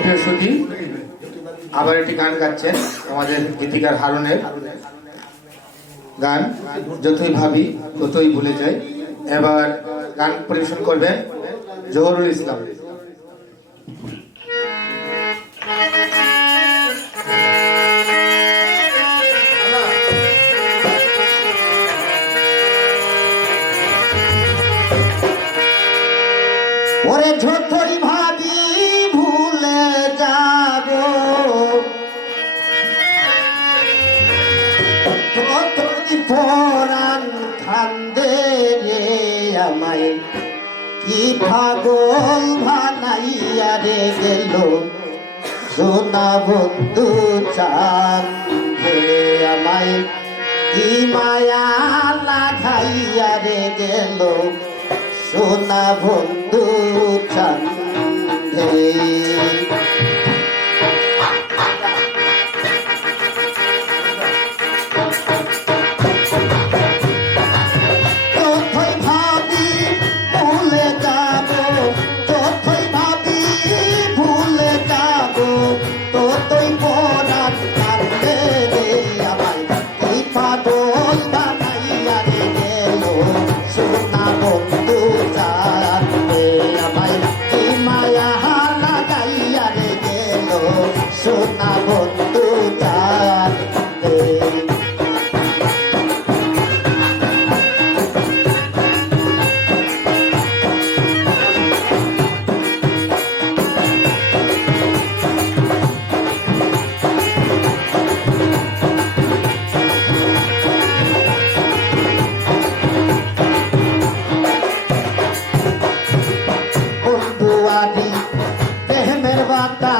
প্রিয় সুধী, আবার একটি গান গাচ্ছেন আমাদের গীতিকার হারুনের গান যতই ভাবি ততই ভুলে যাই। এবার গান পরিবেশন করবেন জহুরুল ইসলাম। ওরে যতই ভাবি ভুলে যাব, ততই পরাণ কান্দে রে আমায়, কি পাগল বানাইয়া রে গেল সোনা বন্ধু চাঁদে আমায়, কি মায়া লাগাইয়া রে গেল সোনা বন্ধু চাঁদে। যতই ভাবি ভুলে যাব, যতই ভাবি ভুলে যাব, ততই পরাণ কান্দে রে আমায়, এই পাগল বানাইয়া রে গেল সোনা বন্ধু চাঁদে আমায়, কি মায়া লাগাইয়া রে গেল সোনা বন্ধু চাঁদে। বন্ধুয়ারি প্রেমের বাতা